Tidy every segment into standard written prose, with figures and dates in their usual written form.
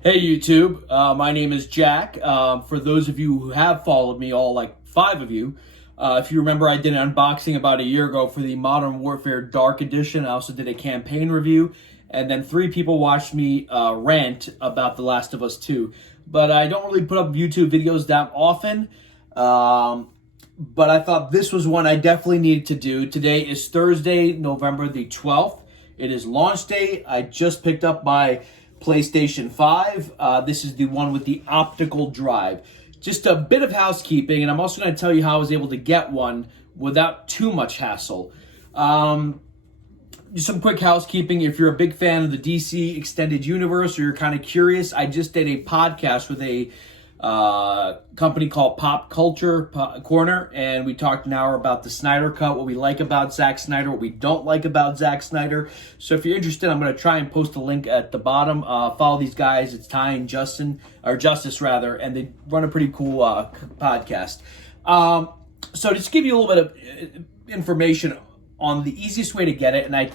Hey YouTube, my name is Jack. For those of you who have followed me, all like 5 of you, if you remember, I did an unboxing about a year ago for the Modern Warfare Dark Edition. I also did a campaign review, and then 3 people watched me rant about The Last of Us 2. But I don't really put up YouTube videos that often, but I thought this was one I definitely needed to do. Today is Thursday, November the 12th. It is launch day. I just picked up my PlayStation 5. This is the one with the optical drive. Just a bit of housekeeping, and I'm also going to tell you how I was able to get one without too much hassle. Just some quick housekeeping. If you're a big fan of the DC Extended Universe or you're kind of curious, I just did a podcast with a company called Pop Culture Corner, and we talked an hour about the Snyder Cut, what we like about Zack Snyder, what we don't like about Zack Snyder. So if you're interested, I'm going to try and post a link at the bottom. Follow these guys. It's Ty and Justice rather, and they run a pretty cool podcast. So just to give you a little bit of information on the easiest way to get it, and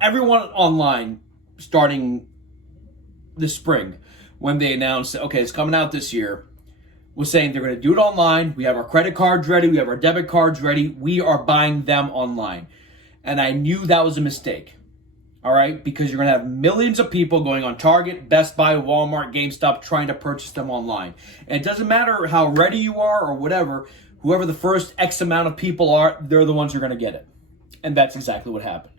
everyone online starting this spring, when they announced that, okay, it's coming out this year, was saying they're going to do it online. We have our credit cards ready. We have our debit cards ready. We are buying them online. And I knew that was a mistake, all right? Because you're going to have millions of people going on Target, Best Buy, Walmart, GameStop, trying to purchase them online. And it doesn't matter how ready you are or whatever, whoever the first X amount of people are, they're the ones who are going to get it. And that's exactly what happened.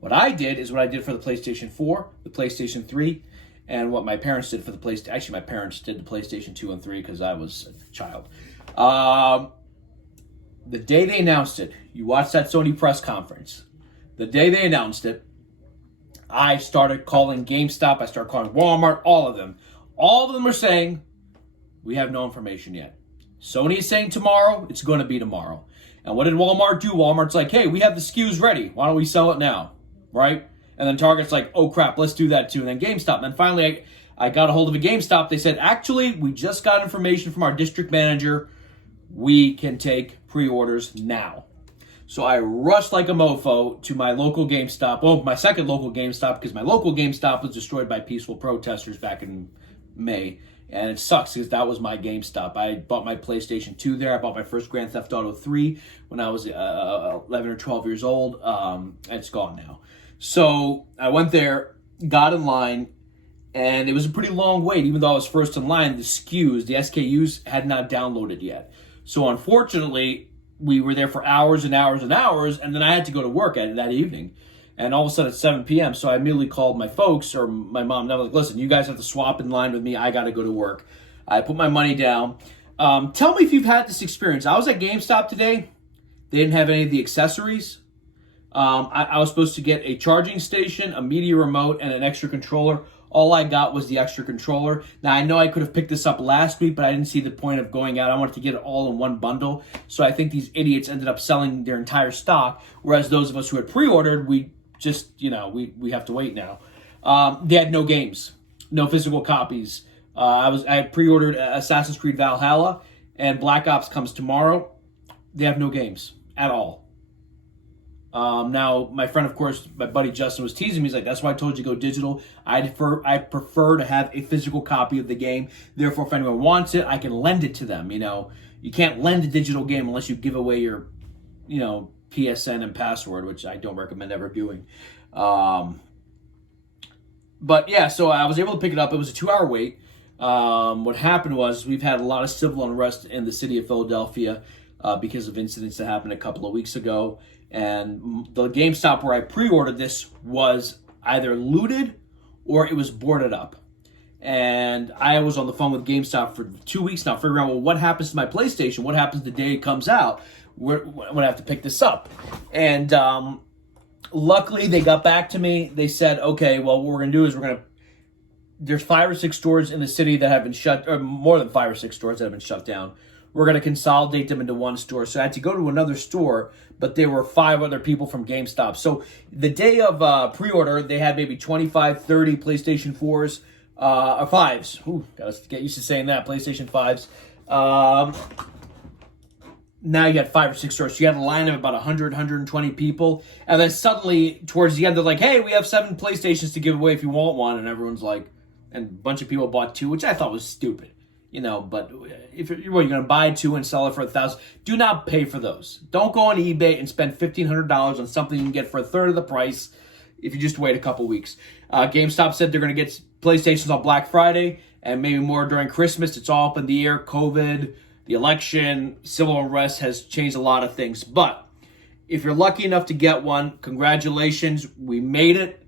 What I did is what I did for the PlayStation 4, the PlayStation 3, and what my parents did for the PlayStation. Actually, my parents did the PlayStation 2 and 3 because I was a child. The day they announced it, you watched that Sony press conference. The day they announced it, I started calling GameStop. I started calling Walmart, all of them. All of them are saying, we have no information yet. Sony is saying tomorrow, it's going to be tomorrow. And what did Walmart do? Walmart's like, hey, we have the SKUs ready. Why don't we sell it now? Right? And then Target's like, oh crap, let's do that too. And then GameStop. And then finally, I got a hold of a GameStop. They said, actually, we just got information from our district manager. We can take pre-orders now. So I rushed like a mofo to my local GameStop. Well, my second local GameStop, because my local GameStop was destroyed by peaceful protesters back in May. And it sucks because that was my GameStop. I bought my PlayStation 2 there. I bought my first Grand Theft Auto 3 when I was 11 or 12 years old. And it's gone now. So I went there, got in line, and it was a pretty long wait. Even though I was first in line, the SKUs had not downloaded yet. So unfortunately, we were there for hours and hours and hours, and then I had to go to work that evening. And all of a sudden it's 7 p.m., so I immediately called my folks or my mom, and I was like, listen, you guys have to swap in line with me. I got to go to work. I put my money down. Tell me if you've had this experience. I was at GameStop today. They didn't have any of the accessories. I was supposed to get a charging station, a media remote, and an extra controller. All I got was the extra controller. Now, I know I could have picked this up last week, but I didn't see the point of going out. I wanted to get it all in one bundle. So I think these idiots ended up selling their entire stock, whereas those of us who had pre-ordered, we just, we have to wait now. They had no games, no physical copies. I had pre-ordered Assassin's Creed Valhalla, and Black Ops comes tomorrow. They have no games at all. Now, my friend, of course, my buddy Justin was teasing me. He's like, that's why I told you to go digital. I prefer to have a physical copy of the game. Therefore, if anyone wants it, I can lend it to them. You can't lend a digital game unless you give away your, PSN and password, which I don't recommend ever doing. But yeah, so I was able to pick it up. It was a 2-hour wait. What happened was we've had a lot of civil unrest in the city of Philadelphia because of incidents that happened a couple of weeks ago. And the GameStop where I pre-ordered this was either looted or it was boarded up. And I was on the phone with GameStop for 2 weeks now figuring out, well, what happens to my PlayStation? What happens the day it comes out? When I have to pick this up? And luckily, they got back to me. They said, okay, well, what we're going to do is there's 5 or 6 stores in the city that have been shut, or more than 5 or 6 stores that have been shut down. We're going to consolidate them into one store. So I had to go to another store, but there were 5 other people from GameStop. So the day of pre-order, they had maybe 25, 30 PlayStation 4s, or 5s. Ooh, gotta get used to saying that, PlayStation 5s. Now you had 5 or 6 stores. So you had a line of about 100, 120 people. And then suddenly, towards the end, they're like, hey, we have 7 PlayStations to give away if you want one. And everyone's like, and a bunch of people bought 2, which I thought was stupid. But if you're going to buy 2 and sell it for 1,000, do not pay for those. Don't go on eBay and spend $1,500 on something you can get for a third of the price if you just wait a couple weeks. GameStop said they're going to get PlayStations on Black Friday and maybe more during Christmas. It's all up in the air. COVID, the election, civil unrest has changed a lot of things. But if you're lucky enough to get one, congratulations. We made it.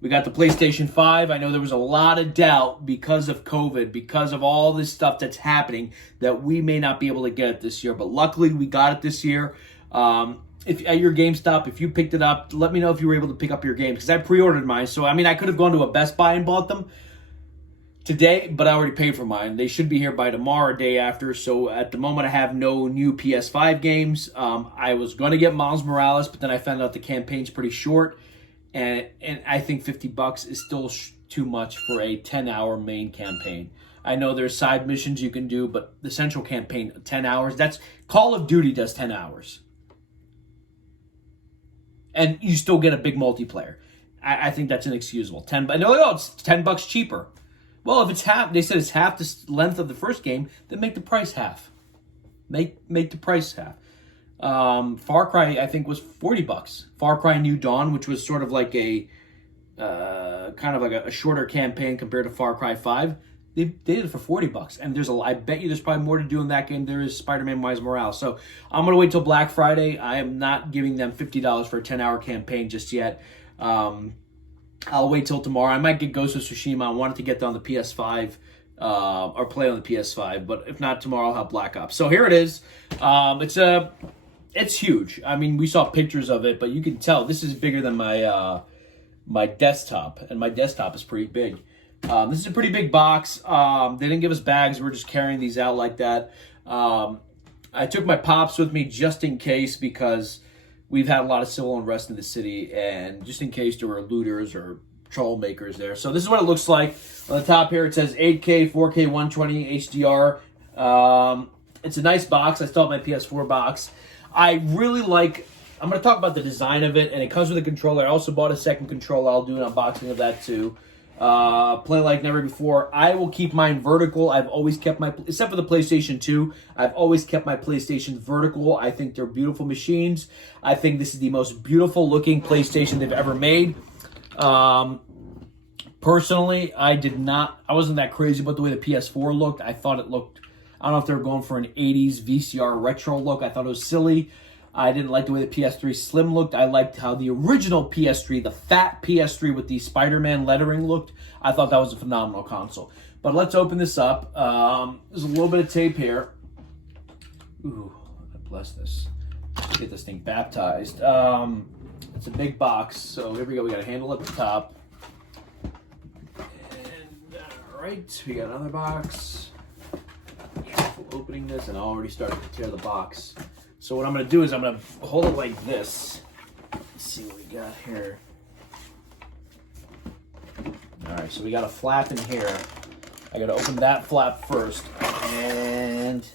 We got the PlayStation 5. I know there was a lot of doubt because of COVID, because of all this stuff that's happening, that we may not be able to get it this year. But luckily, we got it this year. If at your GameStop, if you picked it up, let me know if you were able to pick up your game, because I pre-ordered mine. So, I could have gone to a Best Buy and bought them today, but I already paid for mine. They should be here by tomorrow or day after. So at the moment, I have no new PS5 games. I was going to get Miles Morales, but then I found out the campaign's pretty short. And I think $50 is still too much for a 10-hour main campaign. I know there's side missions you can do, but the central campaign, 10 hours, that's Call of Duty does 10 hours. And you still get a big multiplayer. I think that's inexcusable. And they're like, oh, it's $10 cheaper. Well, if it's half, they said it's half the length of the first game, then make the price half. Make the price half. Far Cry, I think, was $40. Far Cry New Dawn, which was sort of like a kind of like a shorter campaign compared to Far Cry 5. They did it for $40, and I bet you there's probably more to do in that game. There is Spider-Man Miles Morales. So I'm gonna wait till Black Friday. I am not giving them $50 for a 10-hour campaign just yet. I'll wait till tomorrow. I might get Ghost of Tsushima. I wanted to get that on the PS5 or play on the PS5, but if not tomorrow, I'll have Black Ops. So here it is. It's huge. We saw pictures of it, but you can tell this is bigger than my desktop, and my desktop is pretty big. This is a pretty big box. They didn't give us bags. We're just carrying these out like that. I took my pops with me just in case, because we've had a lot of civil unrest in the city, and just in case there were looters or troublemakers there. So this is what it looks like. On the top here, it says 8K, 4K, 120 HDR. It's a nice box. I still have my PS4 box. I really like... I'm going to talk about the design of it, and it comes with a controller. I also bought a second controller. I'll do an unboxing of that too. Play like never before. I will keep mine vertical. I've always kept my... Except for the PlayStation 2, I've always kept my PlayStation vertical. I think they're beautiful machines. I think this is the most beautiful looking PlayStation they've ever made. Personally, I wasn't that crazy about the way the PS4 looked. I thought it looked... I don't know if they were going for an 80s VCR retro look. I thought it was silly. I didn't like the way the PS3 Slim looked. I liked how the original PS3, the fat PS3 with the Spider-Man lettering looked. I thought that was a phenomenal console. But let's open this up. There's a little bit of tape here. Ooh, bless this. Let's get this thing baptized. It's a big box, so here we go. We got a handle at the top. And, all right, we got another box. Opening this, and I already started to tear the box. So what I'm going to do is I'm going to hold it like this. Let's see what we got here. All right, so we got a flap in here. I got to open that flap first. And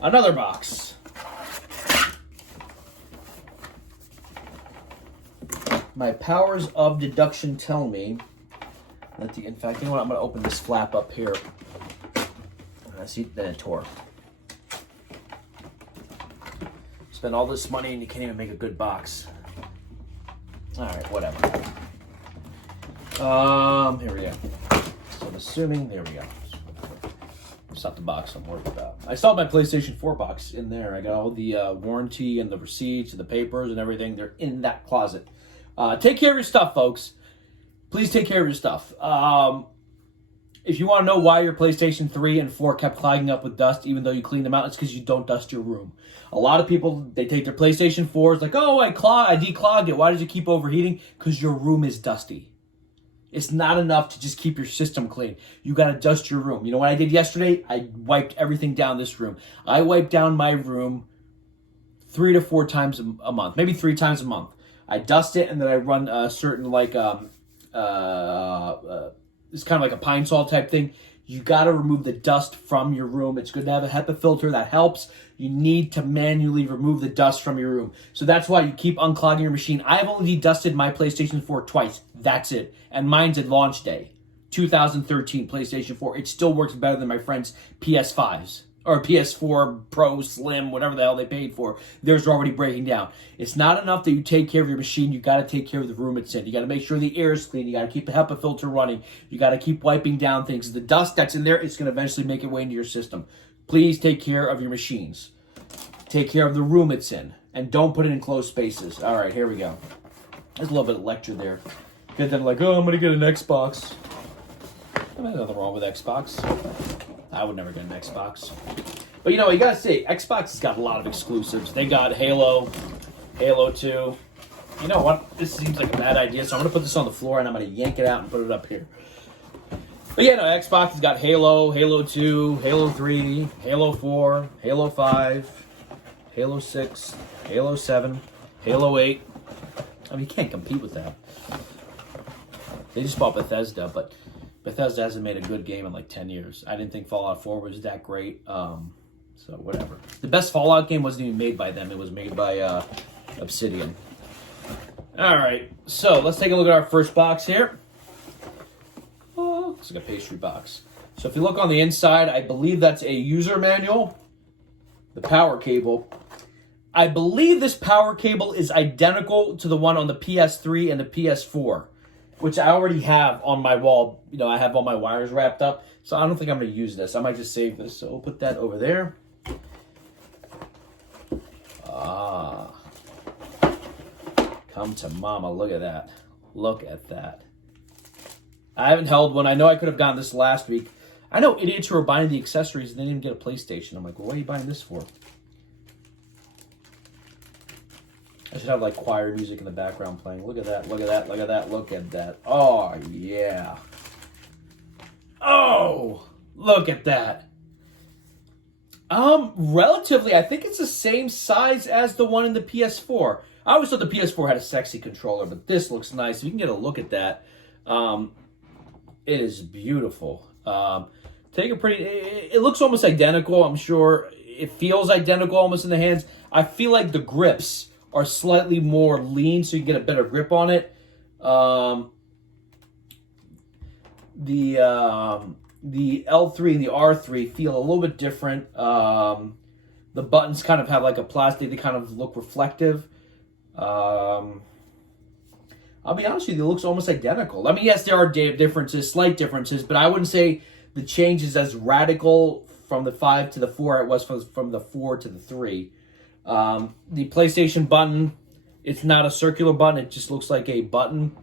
another box. My powers of deduction tell me that in fact, you know what? I'm going to open this flap up here. See, then it tore. Spend all this money and you can't even make a good box. All right, whatever. Here we go. So I'm assuming, there we go. It's not the box I'm worried about. I still have my PlayStation 4 box in there. I got all the warranty and the receipts and the papers and everything. They're in that closet. Take care of your stuff, folks. Please take care of your stuff. If you want to know why your PlayStation 3 and 4 kept clogging up with dust even though you cleaned them out, it's because you don't dust your room. A lot of people, they take their PlayStation 4s like, oh, I declogged it. Why did you keep overheating? Because your room is dusty. It's not enough to just keep your system clean. You got to dust your room. You know what I did yesterday? I wiped everything down this room. I wipe down my room 3 to 4 times a month, maybe 3 times a month. I dust it, and then I run a certain it's kind of like a pine sol type thing. You got to remove the dust from your room. It's good to have a HEPA filter. That helps. You need to manually remove the dust from your room. So that's why you keep unclogging your machine. I've only dusted my PlayStation 4 twice. That's it. And mine's at launch day. 2013 PlayStation 4. It still works better than my friend's PS5s. Or PS4 Pro, Slim, whatever the hell they paid for. Theirs are already breaking down. It's not enough that you take care of your machine. You got to take care of the room it's in. You got to make sure the air is clean. You got to keep the HEPA filter running. You got to keep wiping down things. The dust that's in there, it's going to eventually make its way into your system. Please take care of your machines. Take care of the room it's in. And don't put it in closed spaces. All right, here we go. There's a little bit of lecture there. Get them like, oh, I'm going to get an Xbox. There's nothing wrong with Xbox. I would never get an Xbox. But you know, you gotta say, Xbox has got a lot of exclusives. They got Halo, Halo 2. You know what? This seems like a bad idea, so I'm gonna put this on the floor and I'm gonna yank it out and put it up here. But yeah, no, Xbox has got Halo, Halo 2, Halo 3, Halo 4, Halo 5, Halo 6, Halo 7, Halo 8. I mean, you can't compete with that. They just bought Bethesda, but Bethesda hasn't made a good game in like 10 years. I didn't think Fallout 4 was that great. So whatever. The best Fallout game wasn't even made by them. It was made by Obsidian. All right. So let's take a look at our first box here. Oh, it's like a pastry box. So if you look on the inside, I believe that's a user manual. The power cable. I believe this power cable is identical to the one on the PS3 and the PS4. Which I already have on my wall. You know, I have all my wires wrapped up. So I don't think I'm going to use this. I might just save this. So we'll put that over there. Come to mama. Look at that. Look at that. I haven't held one. I know I could have gotten this last week. I know idiots who are buying the accessories and they didn't even get a PlayStation. I'm like, well, what are you buying this for? I should have like choir music in the background playing. Look at that, look at that, look at that, look at that. Oh, yeah. Oh, look at that. Relatively, I think it's the same size as the one in the PS4. I always thought the PS4 had a sexy controller, but this looks nice. You can get a look at that. It is beautiful. It looks almost identical, I'm sure. It feels identical almost in the hands. I feel like the grips are slightly more lean, so you get a better grip on it. The L3 and the R3 feel a little bit different. The buttons kind of have like a plastic; they kind of look reflective. I'll be honest with you; it looks almost identical. I mean, yes, there are differences, slight differences, but I wouldn't say the change is as radical from the 5 to the 4 it was from the 4 to the 3. The PlayStation button, it's not a circular button. It just looks like a button.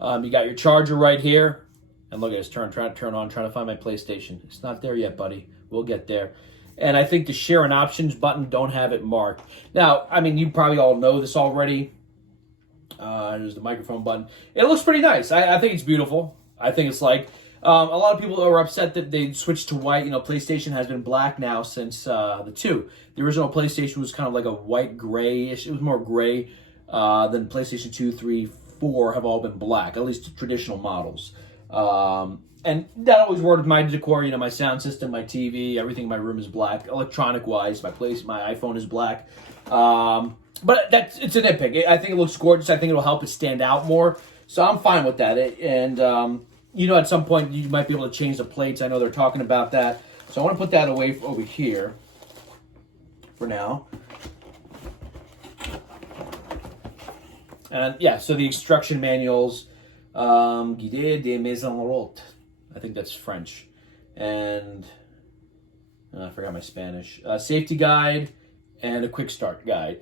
You got your charger right here. And look at this, trying to turn on, trying to find my PlayStation. It's not there yet, buddy. We'll get there. And I think the share and options button don't have it marked. Now, I mean, you probably all know this already. There's the microphone button. It looks pretty nice. I think it's beautiful. I think it's like... a lot of people are upset that they switched to white. You know, PlayStation has been black now since the 2. The original PlayStation was kind of like a white grayish. It was more gray than PlayStation 2, 3, 4 have all been black, at least the traditional models. And that always worked with my decor. You know, my sound system, my TV, everything in my room is black. Electronic-wise, my iPhone is black. But it's a nitpick. I think it looks gorgeous. I think it'll help it stand out more. So I'm fine with that. You know, at some point, you might be able to change the plates. I know they're talking about that. So I want to put that away over here for now. And yeah, so the instruction manuals, Guide des Maisons Rotes. I think that's French. And I forgot my Spanish. Safety guide and a quick start guide.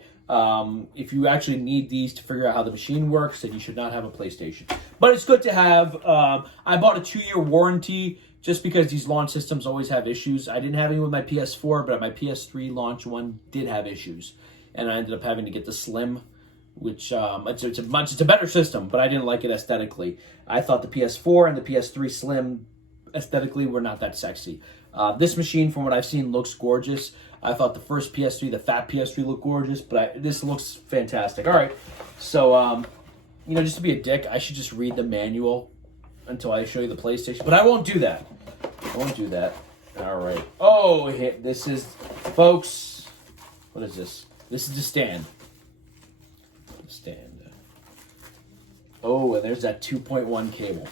If you actually need these to figure out how the machine works, then you should not have a PlayStation. But it's good to have. I bought a 2-year warranty just because these launch systems always have issues. I didn't have any with my PS4, but my PS3 launch one did have issues. And I ended up having to get the Slim, which it's a better system, but I didn't like it aesthetically. I thought the PS4 and the PS3 Slim aesthetically were not that sexy. This machine, from what I've seen, looks gorgeous. I thought the first PS3, the fat PS3, looked gorgeous, but this looks fantastic. All right, so, you know, just to be a dick, I should just read the manual until I show you the PlayStation, but I won't do that. I won't do that. All right. Oh, this is, folks, what is this? This is the stand. The stand. Oh, and there's that 2.1 cable.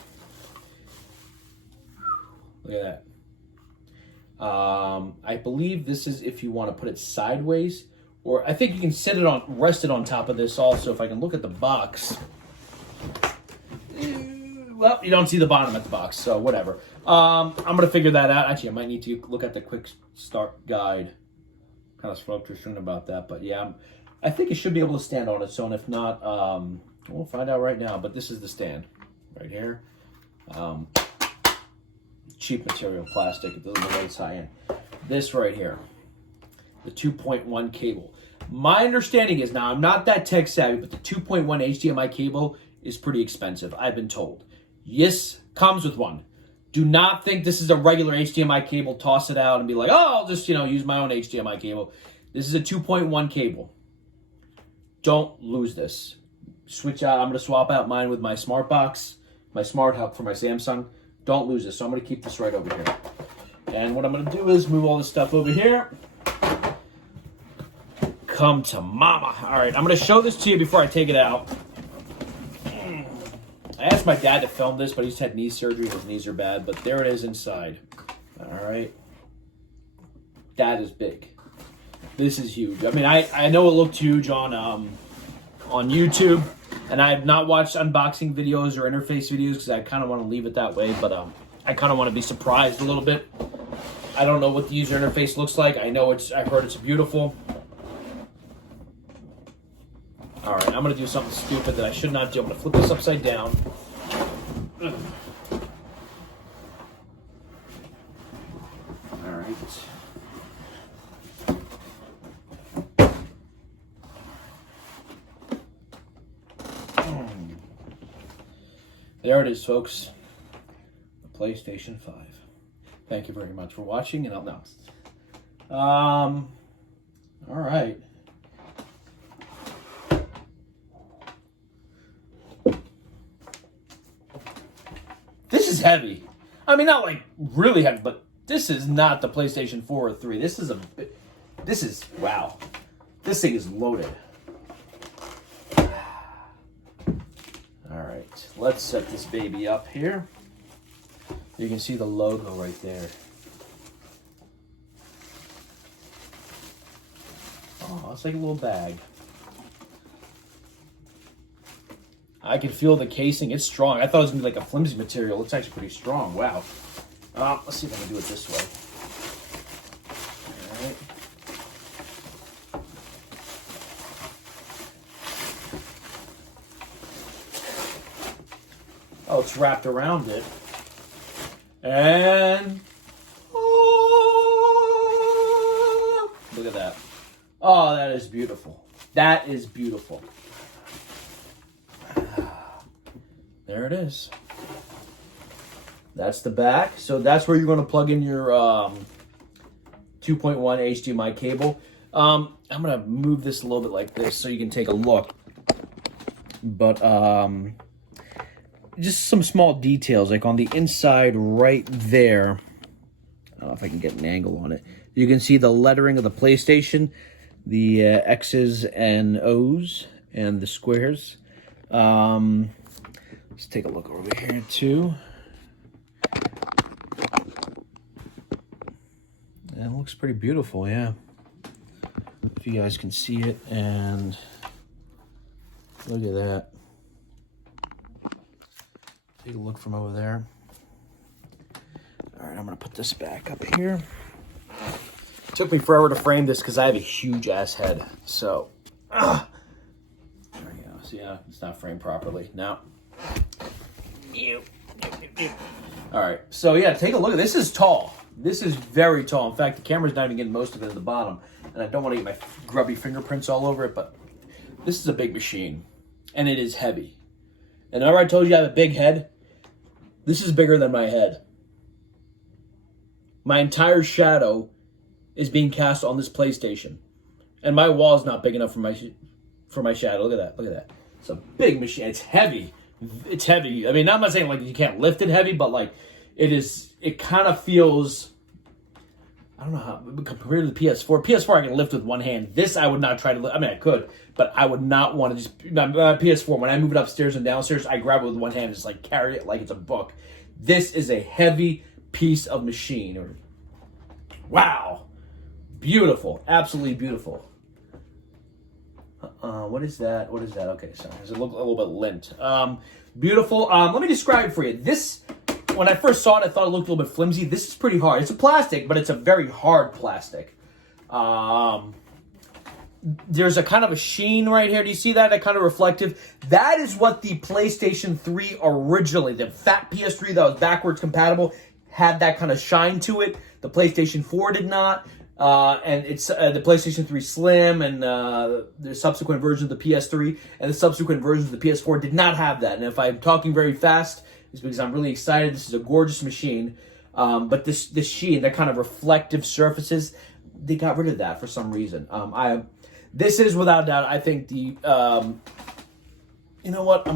Look at that. I believe this is if you want to put it sideways, or I think you can rest it on top of this also. If I can look at the box, well, you don't see the bottom of the box, so whatever. I'm gonna figure that out. Actually, I might need to look at the quick start guide. Kind of spoke to soon about that, but yeah, I think it should be able to stand on its own. If not, we'll find out right now. But this is the stand right here. Cheap material, plastic. It doesn't look like it's high end. This right here, the 2.1 cable. My understanding is, now I'm not that tech savvy, but the 2.1 HDMI cable is pretty expensive, I've been told. Yes, comes with one. Do not think this is a regular HDMI cable, toss it out and be like, oh, I'll just, use my own HDMI cable. This is a 2.1 cable. Don't lose this. Switch out. I'm going to swap out mine with my smart box, my smart hub for my Samsung. Don't lose this. So I'm going to keep this right over here. And what I'm going to do is move all this stuff over here. Come to mama. All right, I'm going to show this to you before I take it out. I asked my dad to film this, but he's had knee surgery. His knees are bad, but there it is inside. All right. That is big. This is huge. I mean, I know it looked huge on YouTube, and I have not watched unboxing videos or interface videos because I kind of want to leave it that way, but I kind of want to be surprised a little bit. I don't know what the user interface looks like. I heard it's beautiful. All right, I'm going to do something stupid that I should not do. I'm going to flip this upside down. All right. There it is, folks. The PlayStation 5. Thank you very much for watching, and I'll all right. This is heavy. I mean, not like really heavy, but this is not the PlayStation 4 or 3. This is wow. This thing is loaded. All right, let's set this baby up here. You can see the logo right there. Oh, it's like a little bag. I can feel the casing. It's strong. I thought it was going to be like a flimsy material. It's actually pretty strong. Wow. Let's see if I can do it this way. All right. Oh, it's wrapped around it. And oh, look at that. Oh, that is beautiful. That is beautiful. There it is. That's the back. So that's where you're going to plug in your 2.1 HDMI cable. I'm going to move this a little bit like this so you can take a look. But just some small details, like on the inside right there. I don't know if I can get an angle on it. You can see the lettering of the PlayStation, the X's and O's, and the squares. Let's take a look over here too. And it looks pretty beautiful, yeah. If you guys can see it, and look at that. Take a look from over there. All right, I'm gonna put this back up here. It took me forever to frame this because I have a huge ass head. So, there we go. So yeah, it's not framed properly. Now, all right. So yeah, take a look at this. This is tall. This is very tall. In fact, the camera's not even getting most of it at the bottom, and I don't want to get my grubby fingerprints all over it. But this is a big machine, and it is heavy. And remember I told you I have a big head? This is bigger than my head. My entire shadow is being cast on this PlayStation. And my wall is not big enough for my shadow. Look at that. Look at that. It's a big machine. It's heavy. It's heavy. I mean, I'm not saying like you can't lift it heavy, but like it kind of feels, I don't know how, compared to the PS4. PS4 I can lift with one hand. This I would not try to lift. I mean, I could, but I would not want to just, PS4, when I move it upstairs and downstairs, I grab it with one hand and just like carry it like it's a book. This is a heavy piece of machine. Wow. Beautiful. Absolutely beautiful. What is that? What is that? Okay, sorry. Does it look a little bit lint? Beautiful. Let me describe it for you. This, when I first saw it, I thought it looked a little bit flimsy. This is pretty hard. It's a plastic, but it's a very hard plastic. There's a kind of a sheen right here. Do you see that? That kind of reflective. That is what the PlayStation 3 originally, the fat PS3 that was backwards compatible, had that kind of shine to it. The PlayStation 4 did not. And it's the PlayStation 3 Slim and the subsequent versions of the PS3 and the subsequent versions of the PS4 did not have that. And if I'm talking very fast, it's because I'm really excited. This is a gorgeous machine. But this sheen, that kind of reflective surfaces, they got rid of that for some reason. This is without a doubt, I think the, you know what,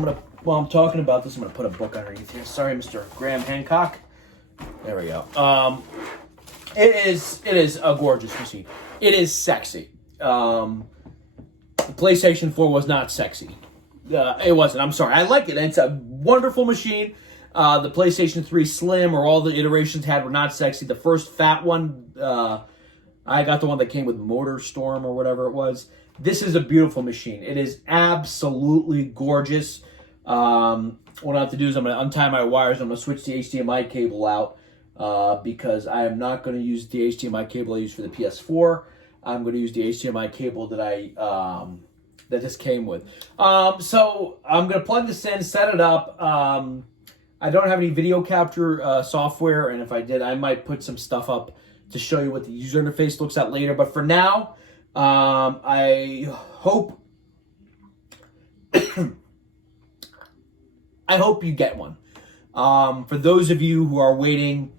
while I'm talking about this, I'm going to put a book underneath here. Sorry, Mr. Graham Hancock. There we go. It is a gorgeous machine. It is sexy. The PlayStation 4 was not sexy. It wasn't. I'm sorry. I like it. It's a wonderful machine. The PlayStation 3 Slim or all the iterations had were not sexy. The first fat one, I got the one that came with Motor Storm or whatever it was. This is a beautiful machine. It is absolutely gorgeous. What I have to do is I'm going to untie my wires. I'm going to switch the HDMI cable out because I am not going to use the HDMI cable I use for the PS4. I'm going to use the HDMI cable that that this came with. So I'm going to plug this in, set it up. I don't have any video capture software, and if I did, I might put some stuff up to show you what the user interface looks at later. But for now, I hope I hope you get one. For those of you who are waiting,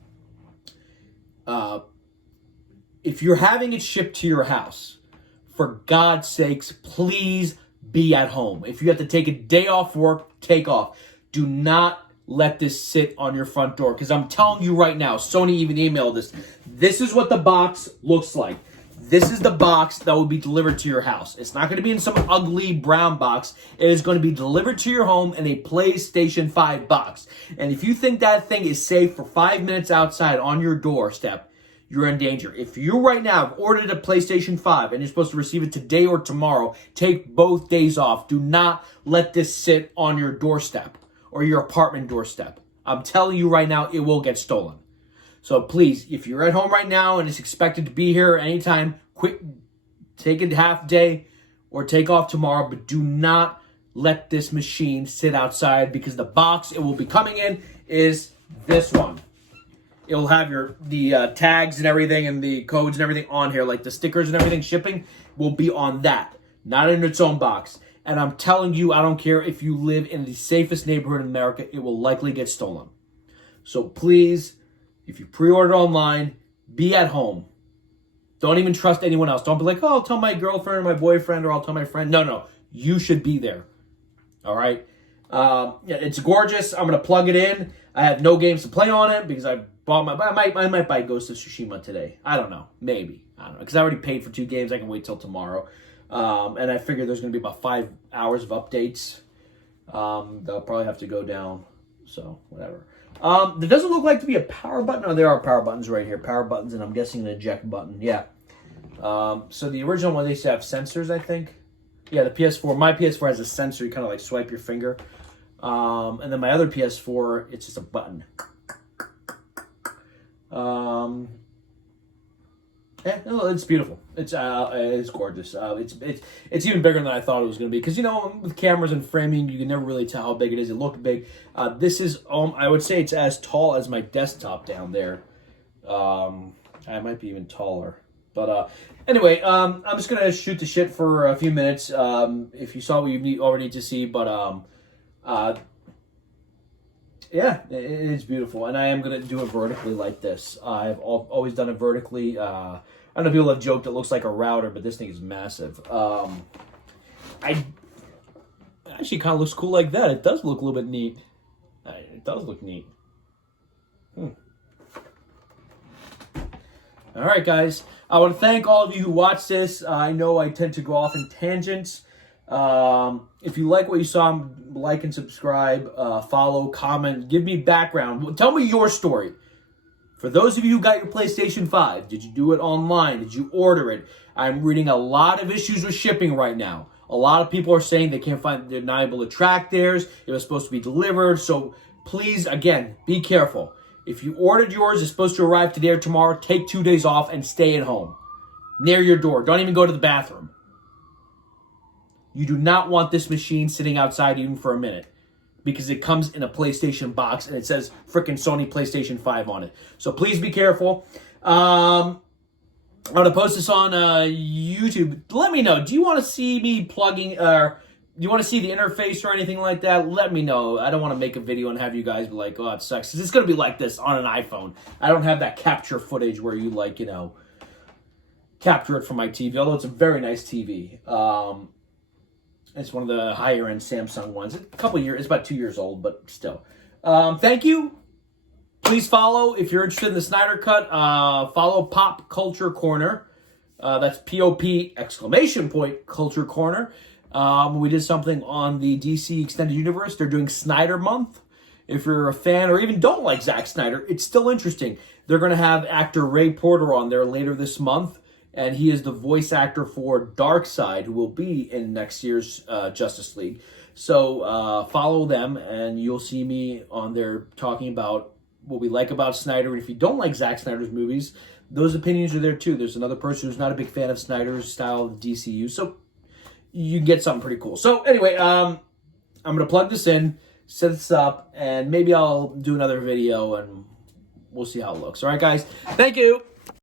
if you're having it shipped to your house, for God's sakes, please be at home. If you have to take a day off work, take off. Do not let this sit on your front door. Because I'm telling you right now, Sony even emailed this. This is what the box looks like. This is the box that will be delivered to your house. It's not going to be in some ugly brown box. It is going to be delivered to your home in a PlayStation 5 box. And if you think that thing is safe for 5 minutes outside on your doorstep, you're in danger. If you right now have ordered a PlayStation 5 and you're supposed to receive it today or tomorrow, take both days off. Do not let this sit on your doorstep or your apartment doorstep. I'm telling you right now, it will get stolen. So please, if you're at home right now and it's expected to be here anytime, quit, take a half day or take off tomorrow, but do not let this machine sit outside because the box it will be coming in is this one. It will have the tags and everything and the codes and everything on here, like the stickers and everything, shipping will be on that, not in its own box. And I'm telling you, I don't care if you live in the safest neighborhood in America, it will likely get stolen. So please, if you pre-order online, be at home. Don't even trust anyone else. Don't be like, oh, I'll tell my girlfriend or my boyfriend or I'll tell my friend. No. You should be there. All right? Yeah, it's gorgeous. I'm going to plug it in. I have no games to play on it because I might buy Ghost of Tsushima today. I don't know. Maybe. I don't know. Because I already paid for 2 games. I can wait till tomorrow. And I figure there's going to be about 5 hours of updates. They'll probably have to go down. So, whatever. There doesn't look like to be a power button. Oh, there are power buttons right here. Power buttons, and I'm guessing an eject button. Yeah. So the original one, they used to have sensors, I think. Yeah, the PS4. My PS4 has a sensor. You kind of like swipe your finger. And then my other PS4, it's just a button. Yeah, no, it's beautiful. It's gorgeous. It's even bigger than I thought it was going to be. Because, you know, with cameras and framing, you can never really tell how big it is. It looked big. This is, I would say it's as tall as my desktop down there. I might be even taller. But anyway, I'm just going to shoot the shit for a few minutes. If you saw what you already need to see. But yeah, it's beautiful. And I am going to do it vertically like this. I've always done it vertically. I know people have joked it looks like a router, but this thing is massive. It actually kind of looks cool like that. It does look a little bit neat. It does look neat. All right, guys. I want to thank all of you who watched this. I know I tend to go off in tangents. If you like what you saw, like and subscribe, follow, comment, give me background. Tell me your story. For those of you who got your PlayStation 5, did you do it online? Did you order it? I'm reading a lot of issues with shipping right now. A lot of people are saying they can't find, they're not able to track theirs. It was supposed to be delivered. So please, again, be careful. If you ordered yours, it's supposed to arrive today or tomorrow. Take 2 days off and stay at home, near your door. Don't even go to the bathroom. You do not want this machine sitting outside even for a minute, because it comes in a PlayStation box and it says frickin' Sony PlayStation 5 on it. So please be careful. I'm going to post this on YouTube. Let me know. Do you want to see me plugging, do you want to see the interface or anything like that? Let me know. I don't want to make a video and have you guys be like, oh, it sucks. It's going to be like this on an iPhone. I don't have that capture footage where you, like, you know, capture it from my TV, although it's a very nice TV. It's one of the higher-end Samsung ones. A couple years, it's about 2 years old, but still. Thank you. Please follow, if you're interested in the Snyder Cut, follow Pop Culture Corner. That's P-O-P exclamation point Culture Corner. We did something on the DC Extended Universe. They're doing Snyder Month. If you're a fan or even don't like Zack Snyder, it's still interesting. They're going to have actor Ray Porter on there later this month. And he is the voice actor for Darkseid, who will be in next year's Justice League. So follow them, and you'll see me on there talking about what we like about Snyder. And if you don't like Zack Snyder's movies, those opinions are there too. There's another person who's not a big fan of Snyder's style of DCU. So you can get something pretty cool. So anyway, I'm going to plug this in, set this up, and maybe I'll do another video, and we'll see how it looks. All right, guys. Thank you.